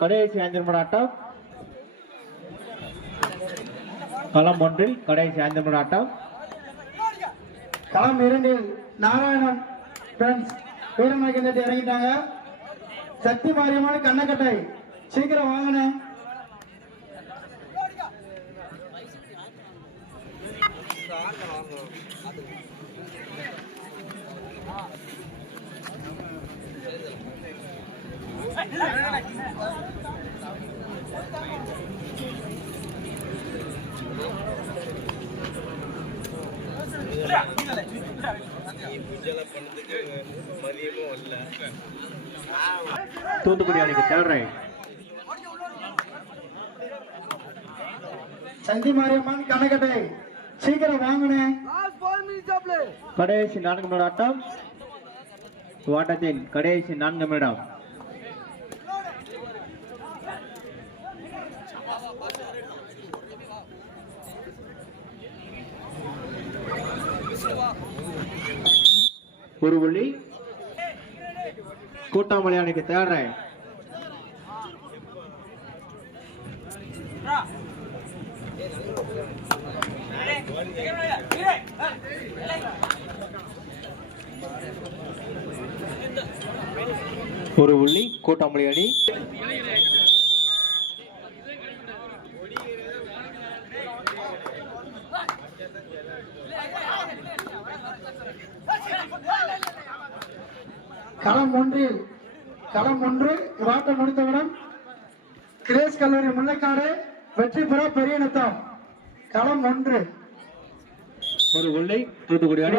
கடைசி 5 நிமிட ஆட்டம். களம் 1 கடைசி 5 நிமிட ஆட்டம். களம் 2 நாராயணன் ஃப்ரெண்ட்ஸ் வீரமகேந்திர இறங்கிட்டாங்க. சக்தி மாரியமான கண்ணக்கட்டை சீக்கிரம் வாங்கினேன். தூத்துக்குடி அணிக்கு தேர்ட் ரைட். சக்தி மாரியம்மன் கண்ணக்கட்டை சீக்கிரம் வாங்கினேன். கடைசி 4 நிமிட ஆட்டம். ஆட்டத்தின் கடைசி 4 நிமிடம். ஒரு புள்ளி கூட்டாமலை அணிக்கு தேர்ட் ரைட். ஒரு புள்ளி கூட்டாமலை அணி. களம் 1 இவாட்டம் முடித்தவுடன் கிரேஸ் கல்லூரி முல்லைக்காடு வெற்றி பெற பெரிய நத்தம். களம் 1 ஒரு புள்ளி தூத்துக்குடி அணி.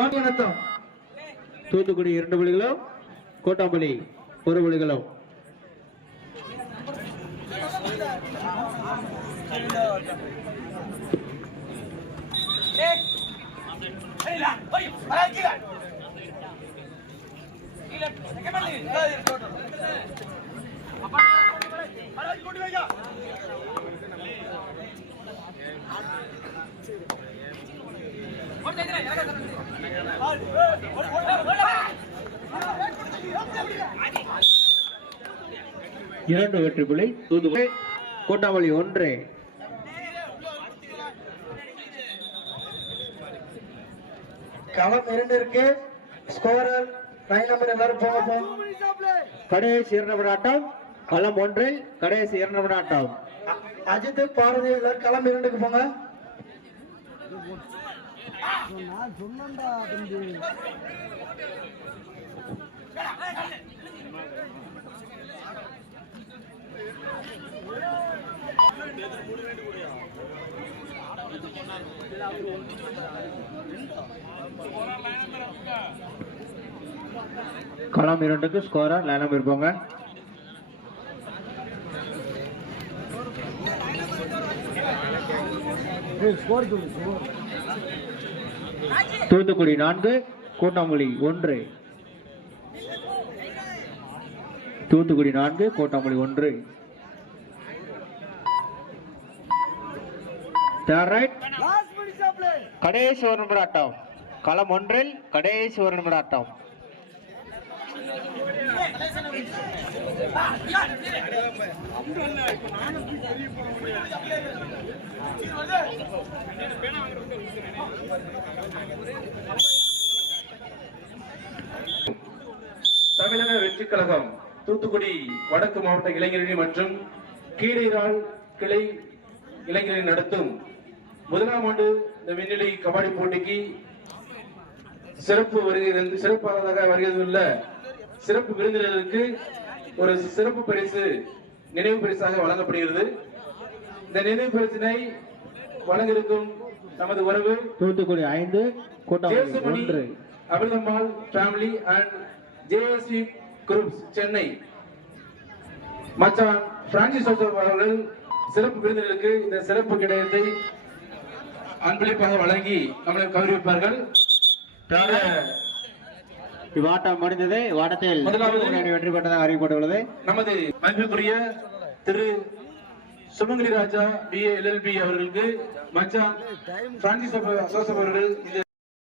தூத்துக்குடி 2 புள்ளிகளும் கோட்டாம்பள்ளி 1 புள்ளிகளும். இரண்டு வெற்றி புள்ளி தூத்துக்குடி. கோட்டாம்பள்ளி 1. களம் 2 இருக்கு. ஸ்கோரர் லைன் நம்பர் எல்லாரும் போங்க. கடைசி 2 நிமிட ஆட்டம். களம் 1 கடைசி 2 நிமிட ஆட்டம். அஜித் பாரதி எல்லாரும் களம் 2க்கு போங்க. களம் 2க்கு ஸ்கோரர் லைன் நம்பர் இருப்பாங்க. தூத்துக்குடி 4 கோட்டாம்பள்ளி 1. தூத்துக்குடி 4 கோட்டாம்பள்ளி 1. கடைசி 1 நிமிட ஆட்டம். களம் 1 கடைசி 1 நிமிட ஆட்டம். தமிழக வெற்றிக் கழகம் தூத்துக்குடி வடக்கு மாவட்ட இளைஞரணி மற்றும் கீழைரால் கிளை இளைஞரணி நடத்தும் முதலாம் ஆண்டு இந்த விண்வெளி கபாடி போட்டிக்கு சிறப்பாக வருகிறதுள்ள சிறப்பு விருந்தினருக்கு ஒரு சிறப்பு பரிசு நினைவு பரிசாக வழங்கப்படுகிறது. இந்த நினைவு பரிசினை வழங்க இருக்கும் நமது உறவு தூத்துக்குடி 5 கூட்டம் 1 Amirthammal family and ஜேஎஸ்வி groups Chennai மச்சான் பிரான்சிஸ் ஜோசப் அவர்கள் சிறப்பு விருந்தினருக்கு இந்த சிறப்பு கிடையத்தை அன்பளிப்பாக வழங்கி நம்மளை கௌரவிப்பார்கள். இவ்வாட்டம் முடிந்தது. வாட்டத்தில் முதலாவது வெற்றி பெற்றதாக அறிவிக்கப்பட்டுள்ளது. நமது மதிப்புக்குரிய திரு சுமங்கலி ராஜா BA LLB அவர்களுக்கு மச்சான் பிரான்சிஸ் ஜோசப் அவர்கள்